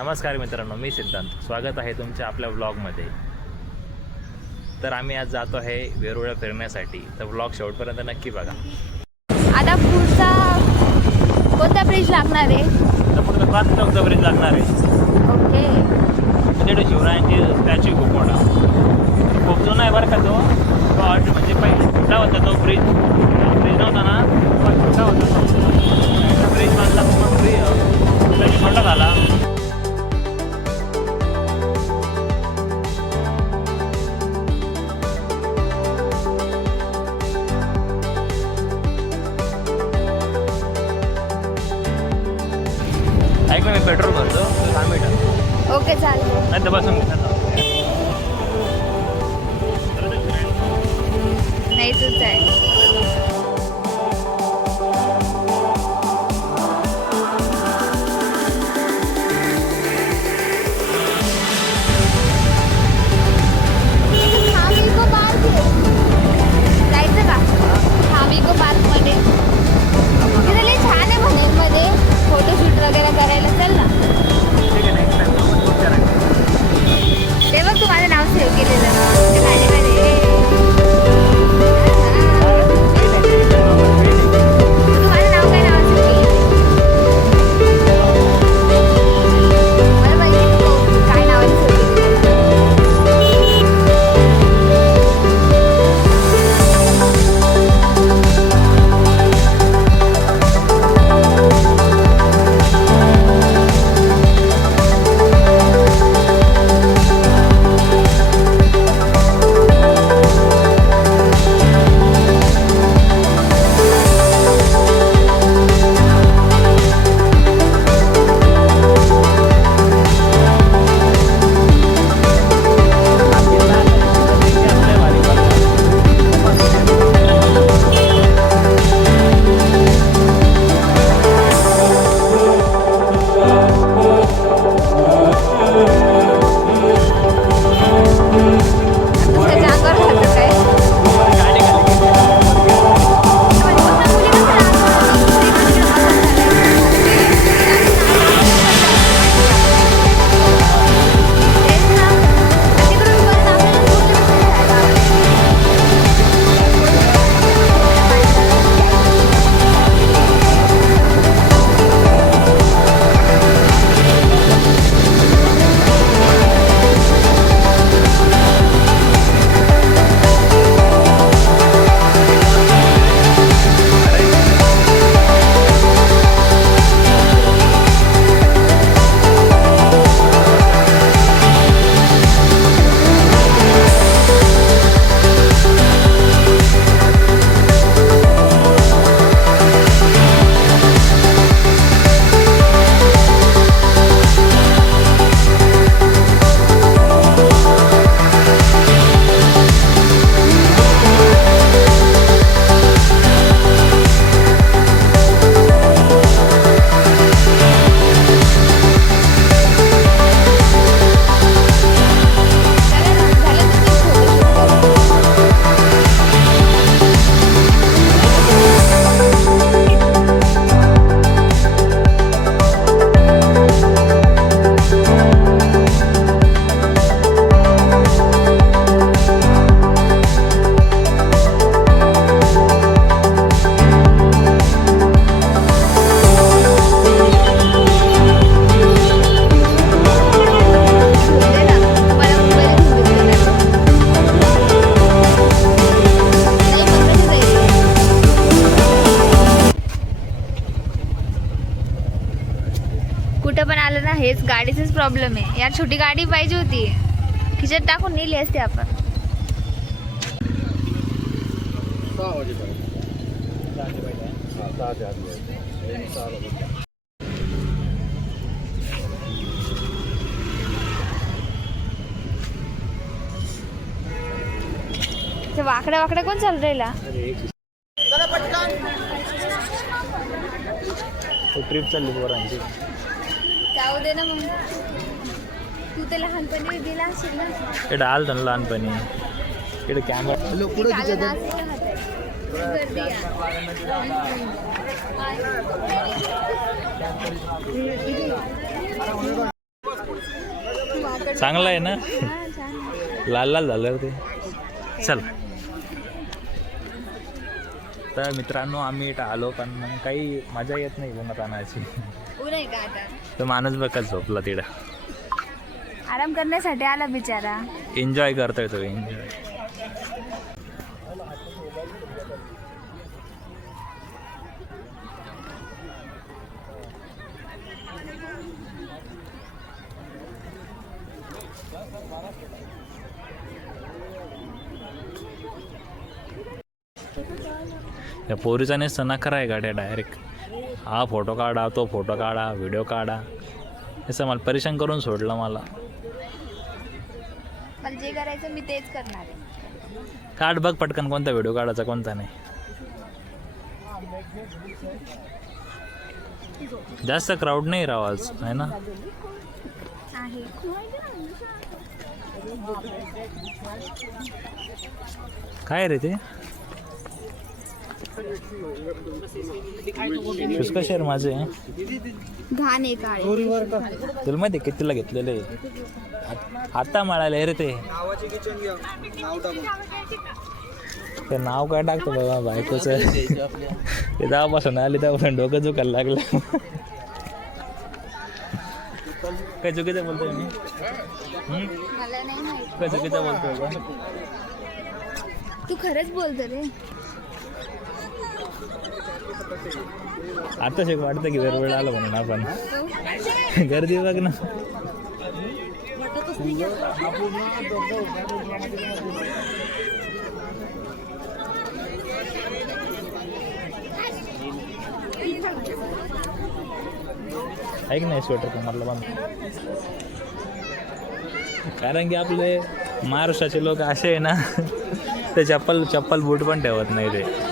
नमस्कार मित्रांनो, मी सिद्धांत. स्वागत आहे तुमच्या आपल्या व्लॉगमध्ये. तर आम्ही आज जातो आहे वेरूळला फिरण्यासाठी. तर व्लॉग शेवटपर्यंत नक्की बघा. आता पुढचा कोणता ब्रिज लागणार आहे? तर पुढचा क्रांती चौकचा ब्रिज लागणार आहे. ओके. तिथे शिवरायांची स्टॅच्यू खूप मोठा, खूप जुना आहे बरं का तो. म्हणजे पहिले छोटा होता तो ब्रिज नव्हता ना, छोटा होता तो ब्रिज बांधला खूप मोठा झाला. ऐक ना, मी पेट्रोल भरतो, 10 मिनिटं. ओके चालेल. नाही तर बसून नाही तुझं आहे. जायचं का हामिको पार्कमध्ये? तिथे लई छान आहे मध्ये फोटोशूट वगैरे करायला. चल ना. ते बघ, तू माझं नाव सेव्ह केलेलं त्या गाडीमध्ये. तू माझं नाव काय नाव सेव्ह केलं? मला माहिती तू काय नावाने सेव्ह केलेलं. कुठं पण आलं ना, हेच गाडीचाच प्रॉब्लेम आहे यार. छोटी गाडी पाहिजे होती, खिशात टाकून नेली असते आपण. ते वाकड्या वाकड्या कोण चालू राहिला? ट्रिप चालली पोरांची. जाऊ दे ना मग. तू तर लहानपणी गेला असेल ना. इकडे आलं ना लहानपणी. इकडे कॅमेरा गर्दी आहे. चांगलं आहे ना, हा, छान आहे. लाल लाल झालं ते. चल तर मित्रांनो आम्ही इथं आलो, पण मग काही मजा येत नाही उन्हात आणायची. ऊन आहे का आता? तर माणूस बघत झोपला तिथं. आराम करण्यासाठी आला बिचारा. एन्जॉय करतोय तो, एन्जॉय. या पोरीचा नाही सणाखरा आहे गाड्या डायरेक्ट. हा फोटो काढा, तो फोटो काढा, व्हिडिओ काढा, असं मला परेशान करून सोडलं मला. मला जे करायचं मी तेच करणार आहे. काढ बघ पटकन कोणता व्हिडिओ काढायचा कोणता नाही. जास्त क्राऊड नाही राव आज, आहे ना. आहे. काय रे ते पुष्का शेअर माझे घाण आहे काळे. तुला माहिती कितीला घेतलेले, आता मिळाले रे ते. ते नाव काय टाकतो बाबा बायकोच. ते तेव्हापासून आले तेव्हापासून डोकं दुखायला लागलं. काय चुकीचं बोलतोय मी? मला नाही माहित. काय चुकीचं बोलतोय का? तू खरंच बोलतो रे. आता शिक वाटतं की वेळ आलं म्हणून आपण. गर्दी बघ ना. ऐक नाही स्वेटर तुम्हाला बांध. कारण की आपले महाराष्ट्राचे लोक असे आहे ना, ते चप्पल बूट पण ठेवत नाही ते.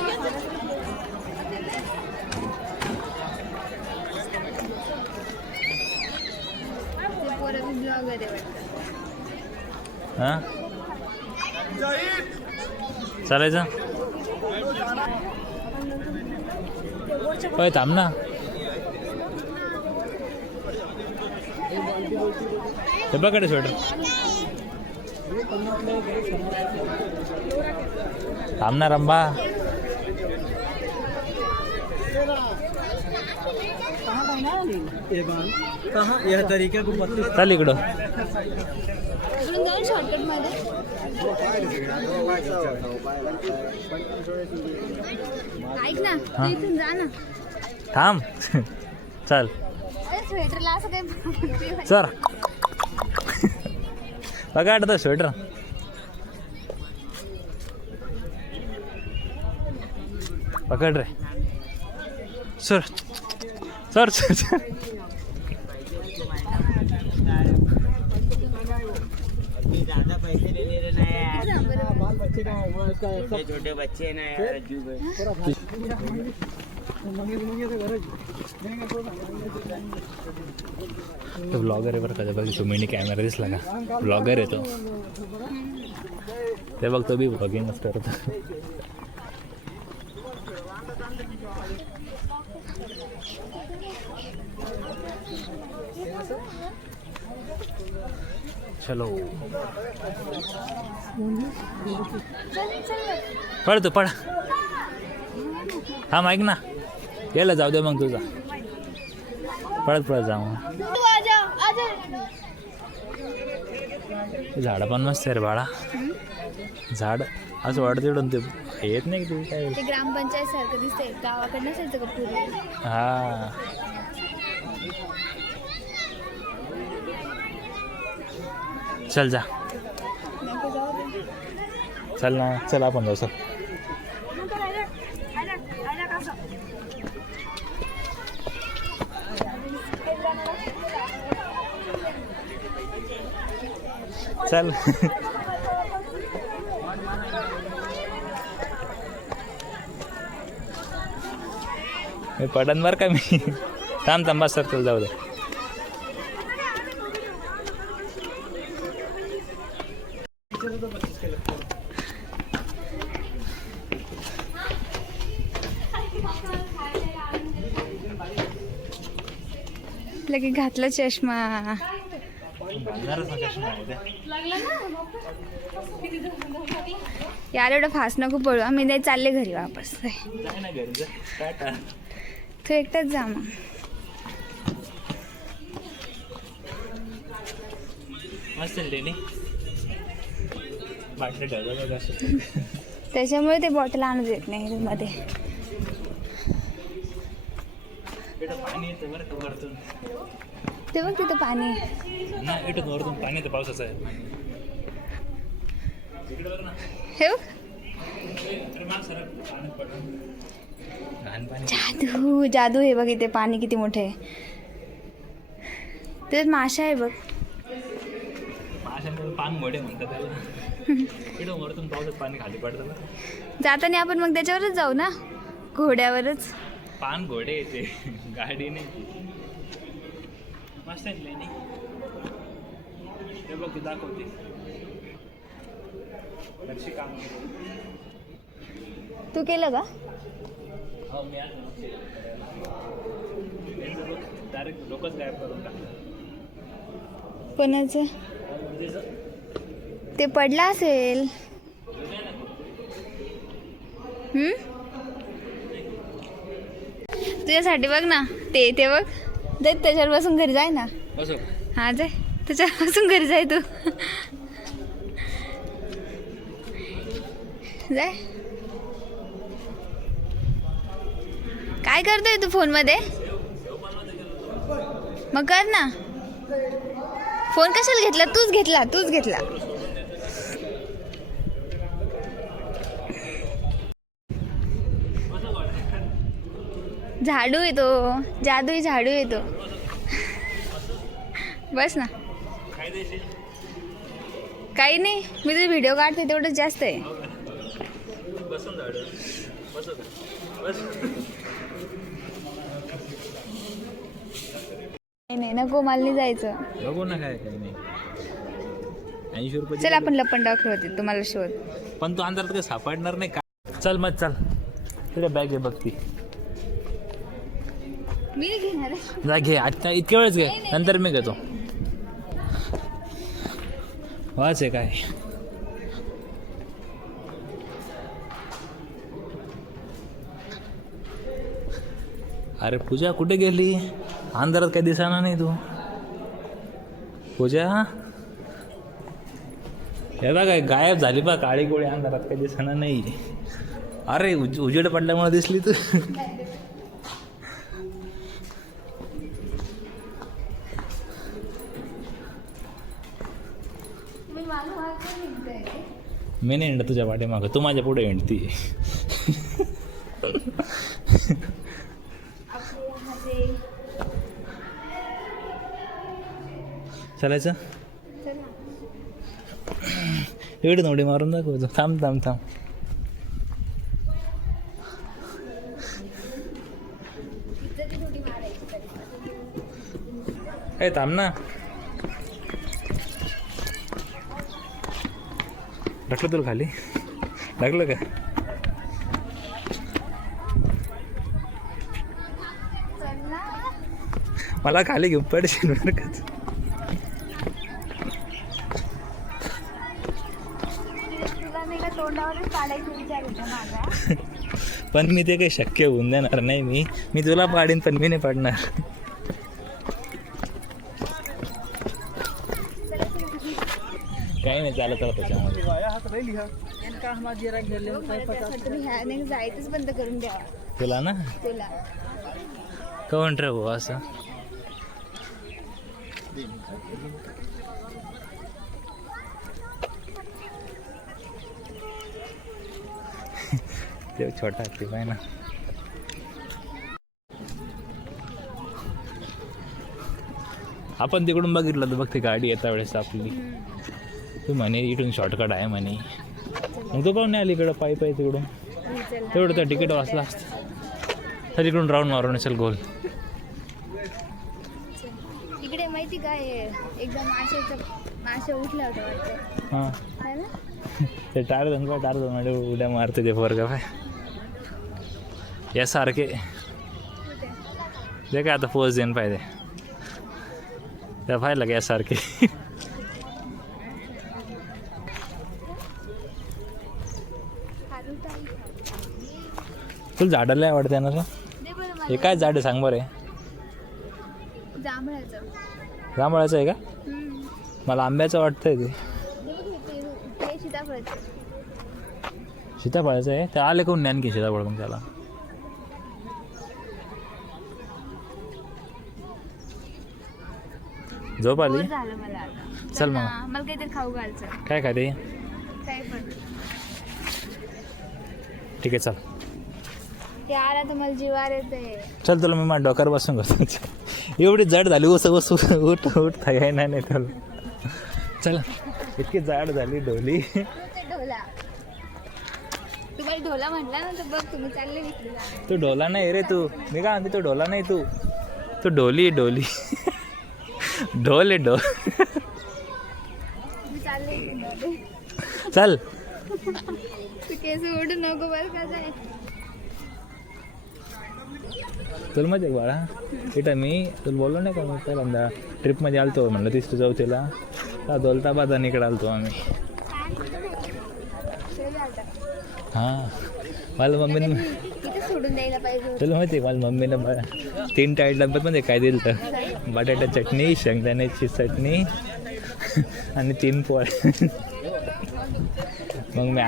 हां चालायचं. होय थांब ना. ते बघा स्वेटर. थांब ना रंबा. चल इकडं. शॉर्टकट मध्ये ऐक ना, तू इथून जा ना. थांब. चल अरे स्वेटरला असं काही सर बघा आता स्वेटर. पकड रे. Sir sir sir sir. ज्यादा पैसे ले ले रहे हैं, छोटे बच्चे ना यार. तो ब्लॉगर आहे बरं का. बघ तो मिनी कॅमेरा दिसला का, ब्लॉगर आहे तो. ते बघ तो बी ब्लॉगिंगच करतो. चलो पड तू पड. हा ऐक ना, यायला जाऊ दे मग तुझा. पळत पळत जाऊ. झाडं पण मस्त आहे रे बाळा. झाड असं वाटत तिकडून ते येत नाही की काय. ते ग्रामपंचायत सारखं दिसतंय. गावाकडे नसायचं का पूर्वी? हा चल जा. नको जाऊ दे. चल ना, चल आपण जाऊ. सर चल. मी पडन बर का मी. थांब थांब बस सर, जाऊ दे. लगे घातला चष्मा. घालणारच ना चष्मा आहे त्या. यार एवढं फास्ट नको पळू मी नाही चालले घरी वापस जाय ना घरी जा. टाटा. तू एकटाच जा मग. मस्त लेणी बाटली ठेवलं असं. त्याच्यामुळे ते बॉटल आणू देत नाही मध्ये. पाणी येतं बरं का वरतून. ते बघ तिथं पाणी आहे. नाही इथं वरतून पाणी येतं पावसाचं आहे. तिकडे बघ ना. हे बघ अरे माग सरक. पाण्यात पडलं. घाण पाणी. जादू जादू हे बघ इथे पाणी किती मोठे आहे. त्याच्यात माशा आहे बघ. माशांचं पान मोठे म्हणतात त्याला. इकडं वरतून पावसात पाणी खाली पडतं बरं. जाताना आपण मग त्याच्यावरच जाऊ ना घोड्यावरच. पान घोडे येते गाडी नाही. मस्त आहे लेणी. हे बघ ती दाखवते नक्षी काम. तू केलं का? हो मी आज डायरेक्ट लोकच गायब करून टाकलं. कोणाचं ते पडला असेल. तुझ्यासाठी बघ ना ते बघ जाय त्याच्यावर बसून घरी जाय ना. असं हा जाय त्याच्यावर बसून घरी जाय तू. जाय. काय करतोय तू फोन मध्ये? मग कर ना. फोन कशाला घेतला? तूच घेतला. झाडू येतो जादू झाडू येतो. बस ना. काय द्यायचे? काही नाही मी तुझे व्हिडिओ काढते तेवढंच जास्त आहे. बसून झाडू बस. नाही नको मला नाही जायचं. बघू ना काय काही नाही. 80 रुपये. चल आपण लपंडाव खेळते तुम्हाला शोध. पण तू अंधारात काही सापडणार नाही का. चल मग चल. तुझ्या बॅग आहे बघ ती. मी नाही घेणार. जा घे आता इतक्या वेळेस घे नंतर मी घेतो. वाच आहे काय. अरे पूजा कुठे गेली? अंधारात काही दिसणार नाही तू. पूजा हे बघ काय गायब झाली बा. काळी गोळी अंधारात काही दिसणार नाही. अरे उजेड पडल्यामुळे दिसली तू. मी नाही हिंडत तुझ्या पाठीमागं. तू माझ्या पुढे हिंडती. चालायचं एवढी नोडी मारून दाखवतो. थांब. ए थांब ना. ढकलं तुला खाली. ढकलं का? मला खाली घेऊन पडशील बरं का. पण मी ते काही शक्य होऊन देणार नाही. मी तुला पाडीन पण मी नाही पाडणार. काही नाही चालत त्याच्यामध्ये. जायचंच बंद करून द्यावा तुला ना तुला. कवन ठेवू असं. ते छोटा हत्ती आहे ना. आपण तिकडून बघितलं तर बघ ती गाडी येता वेळेस आपली. तू म्हणे इथून शॉर्टकट आहे म्हणे. मग तो पाहून नाही आली इकडं पायी तिकडून. तेवढं तर तिकीट वाचला असतं. तर इकडून राऊंड मारून असेल गोल. इकडे माहिती काय एकदा माशा उठला होता वाटतं. हां ना ते टार दोन उड्या मारते ते पोरगा पाय. यासारखे जे काय आता पोच देईन पाहिजे. त्या पाहायला यासारखे. तुला झाडाला आवडते ना रे? दे बरं मला. हे काय झाड आहे सांग बरं. जांभळाचं. जांभळाचं आहे का? हम्म. मला आंब्याचं वाटतंय ते. दे ते सीताफळाचं. सीताफळाचं आहे ते आले कोण ज्ञान की सीताफळ मग त्याला. झोप आली. बोर झालं मला आता. चल मग. ना, मला काहीतरी खाऊ घालचं. काय खाते? काही पण. ठीक आहे चल. ते आला तर मला जीवार येते. चल तुला मी माझ्या डोक्यावर बसून करतो. एवढी जड झाली बस बस उठ उठ नाही नाही तुला. चल इतकी जाड झाली ढोली. ते ढोला. तुम्हाला ढोला म्हटला ना तर बघ तुम्ही चालले विकली जाणार. तू ढोला नाही रे तू. मी काय म्हणते तू ढोला नाही तू. तू ढोली ढोली. ढोल आहे ढोल. तुम्ही चालले विकली जाणार. चल. तू केस ओढू नको बरं का जाय. तुला माहिती आहे बाळा इथं मी तुला बोललो नाही का मी पहिल्यांदा ट्रिपमध्ये आलतो म्हणलं तीस तुझं चौथीला का दौलताबाद आणि इकडे आलतो आम्ही. हां मला मम्मीनं तिथे सोडून द्यायला पाहिजे. तुला माहिती आहे मला मम्मीनं 3 टाईट डब्यामध्ये काय दिलं तर बटाटा चटणी शेंगदाण्याची चटणी आणि 3 पोळ्या. मग मी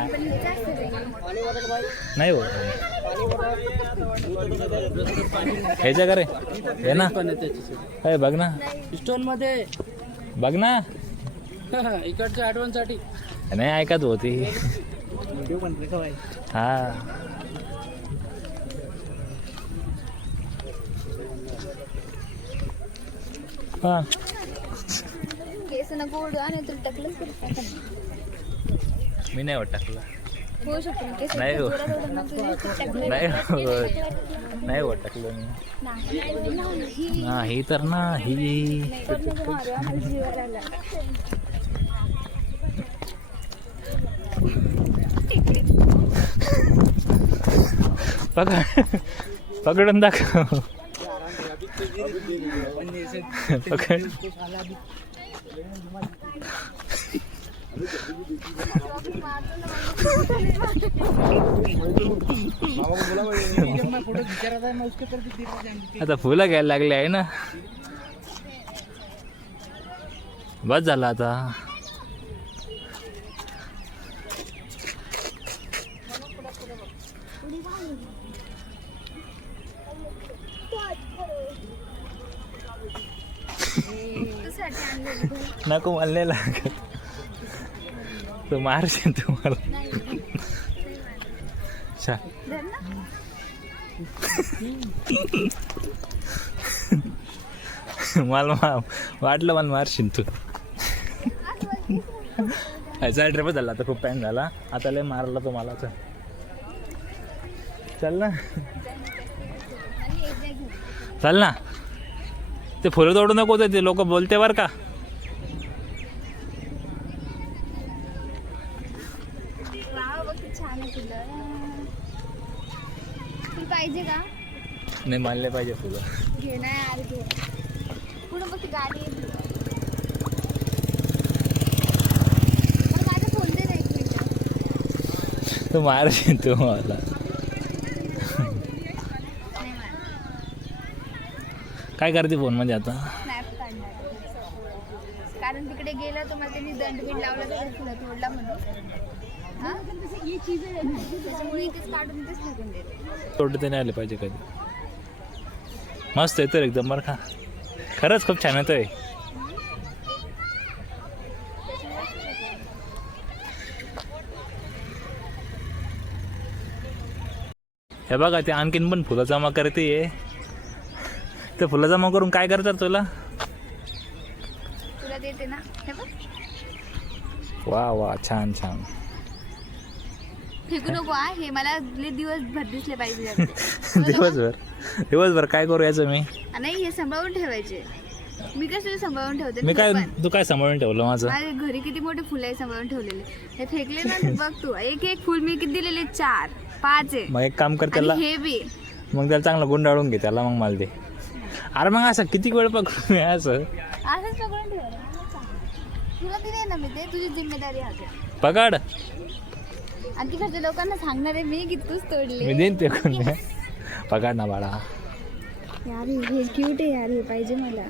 नाही हो ह्याच्या का रे हे ना अरे बघ ना स्टोन मध्ये बघ ना इकडच्या आठवणसाठी नाही ऐकत होती. हा हा केस नको ओढू आणि तुला टाकलंच करू. मी नाही वाट टाकला. होऊ शकतो ना केस नाही हो. जोरात ओढून मग तुझे केस टाकले. नाही नाही वाट टाकलं मी. नाही. नाही तर नाही. पण नको मारू, आम्हाला जीवावर आला. पकड पकडून दाखव. पकड. आता फुलं घ्यायला लागले आहे ना. बस झालं आता. तुझ्यासाठी आणलेली. नको मला नाही लागत. तू मारशील तुम्हाला. धर ना. मला वाटलं मला मारशील तू. ह्याचा ट्रिपच झाला आता खूप टाइम झाला आता लय मारला तो मला. चल ना आणि एक बॅग घेऊन. चल ना. ते फुलं तोडू नको ते लोक बोलते बरं का. वाव बघ किती छान आहे तुला. तुला पाहिजे का? नाही मानले पाहिजे फुलं. घे ना यार घे. पुढं बघ ती गाडी आहे. मला माझा फोन दे ना 1 मिनिट. तू मारशील तू मला. नाही मार. काय करते फोन मध्ये आता. स्नॅप काढणार. कारण तिकडे गेला तर मला त्यांनी दंडबिंड लावला तर तुला तोडला म्हणून. हां त्याच्यामुळे इथेच काढून इथेच फेकून देते. तोडते नाही आले पाहिजे कधी. मस्त येतो एकदम बरं का. खरंच खूप छान येतोय. हे बघा ते आणखीन पण फुलं जमा करते. ते फुलं जमा करून काय करतात तुला. तुला देते ना हे बघ. वा वा छान छान. फेकू नको हा. हे मला दिवसभर दिसले पाहिजे. दिवसभर काय करू याचं मी. नाही हे सांभाळून ठेवायचे. मी कसं सांभाळून ठेवते. मी काय हे पण. तू काय सांभाळून ठेवलं माझं. माझ्या घरी किती मोठे फुलं आहे सांभाळून ठेवलेले. हे फेकले ना तर बघ तू. एक फुल मी किती दिलेले 4-5 आहे. मग एक काम कर त्याला आणि हे बी मग त्याला चांगलं गुंडाळून घे त्याला मग मला दे. अरे मग असं किती वेळ पकडून आहे असं असंच पकडून ठेवलं तुला दिले ना मी ते तुझी जिम्मेदारी आहे पकड आणि तिकडच्या लोकांना सांगणार आहे मी की तूच तोडले मी देईन ते कोण पकड ना बाळा यार हे क्यूट आहे यार हे पाहिजे मला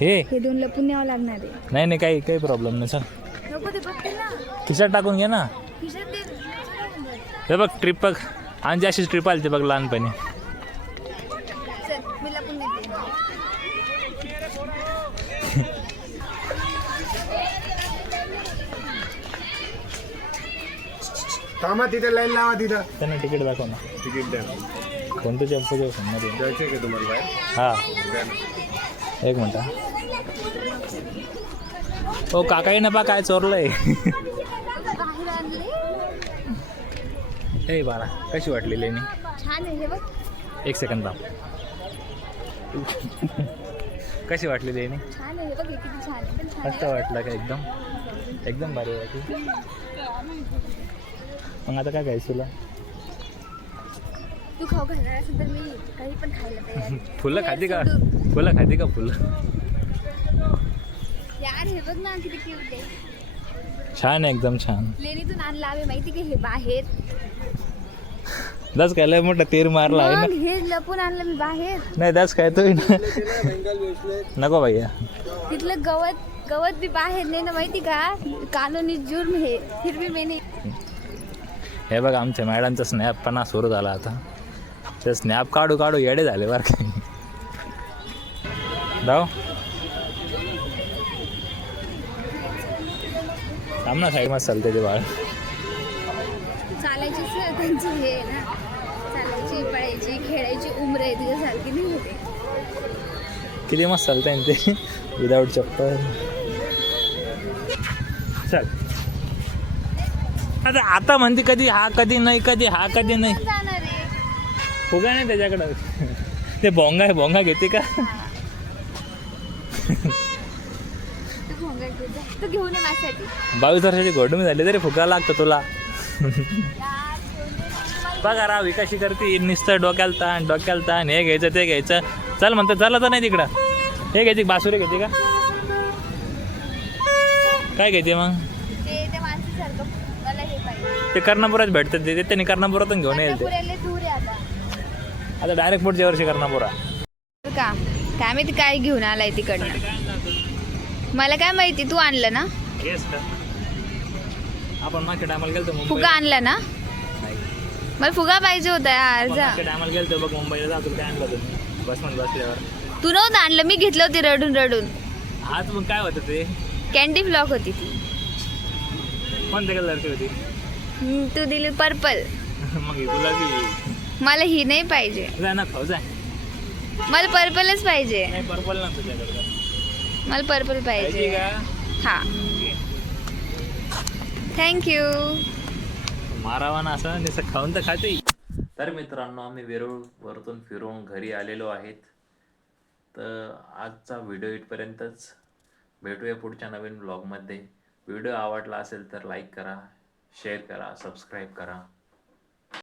हे हे 2 लपून न्यावं लागणार आहे नाही काही प्रॉब्लेम नाही चल नको ते बघतील ना खिशात टाकून घे ना खिशात दे हे बघ ट्रिप बघ आणि अशीच ट्रिप आली ते बघ लहानपणी चल मी लपून नेते थांबा तिथे लाईन लावा तिथं त्यांना तिकीट दाखव ना तिकीट द्या कोणतं चप्पल घेऊ मध्ये द्यायचे का तुम्हाला बाहेर हा एक मिनटं हो काकाई ना पा काय चोरलंय बाहेर आणले हे बाळा कशी वाटली लेणी छान आहे हे बघ एक सेकंद थांब कशी वाटली लेणी छान आहे हे बघ हे किती छान आहे पण छान मस्त वाटलं का एकदम भारी वाटली मग आता काय घ्यायचं तुला तू खाऊ घालणार असेल तर मी काही पण खायला तयार आहे. फुलं हे खाती का सोडू. फुलं खाती का फुलं यार हे बघ ना किती क्यूट आहे छान आहे एकदम छान लेणीतून आणला आम्ही माहिती की हे बाहेर दस काय लय मोठा तीर मारला आहे मग ना हे लपून आणलं मी बाहेर नाही दस काय तो ना नको भैया तिथलं गवत बी बाहेर नाही ना माहिती का कानूनी जुर्म हे फिर भी मैंने हे बघ आमच्या मॅडमचा स्नॅपपणा सुरू झाला आता ते स्नॅप काढू येडे झाले बरं काही जाऊ थांब ना साईड मस्त चालते ते बाळ चालायची त्यांची हे आहे ना चालायची पळायची खेळायची उमर आहे तुझ्यासारखी नाही होते किती मस्त चालतंय ना ते विदाऊट चप्पल चल आता म्हणते कधी हा कधी नाही जाणार आहे फुगा नाही त्याच्याकडं ते भोंगा घेते का तू भोंगा घेऊन जा. तू घेऊन ये माझ्यासाठी 22 वर्षाची घोडमी झाली तरी फुगा लागतो तुला यार, घेऊन ये ना. बघा राव कशी करते नुसतं डोक्याला ताण हे घ्यायचं ते घ्यायचं चल म्हणतं चला तर नाही तिकडं हे घ्यायची बासुरी घेते का काय घेते मग ते त्या माणसासारखं मला हे पाहिजे ते कर्णापुरात भेटतात ते त्यांनी कर्णापुरातून घेऊन येईल ते पुऱ्याला दूर आहे आता डायरेक्ट पुढच्या वर्षी कर्णापुरा का काय माहिती काय घेऊन आलाय तिकडनं मला काय माहिती तू आणलं ना आपण मागच्या टायमाला गेलतो फुगा आणला ना मला फुगा पाहिजे होता यार जा मागच्या टायमाला गेलतो बघ मुंबईला जातो काय आणलं तुम्ही बसमध्ये बसल्यावर तू नव्हतं आणलं मी घेतलं होती रडून आज मग काय होतं ते कॅन्डी फ्लॉक होती ती कोणत्या कलरची होती तू दिली पर्पल मग ही गुलाबी मला ही नाही पाहिजे जाय ना खाऊ जाय मला पर्पलच पाहिजे नाही पर्पल ना तुझ्याकडे मला पर्पल पाहिजे का हा थँक्यू मारावा ना असं नुसतं खाऊन तर खाते तर मित्रांनो आम्ही वेरूळ वरतून फिरून घरी आलेलो आहेत तर आजचा व्हिडिओ इथपर्यंतच भेटूया पुढच्या नवीन ब्लॉगमध्ये व्हिडिओ आवडला असेल तर लाईक करा शेअर करा सबस्क्राईब करा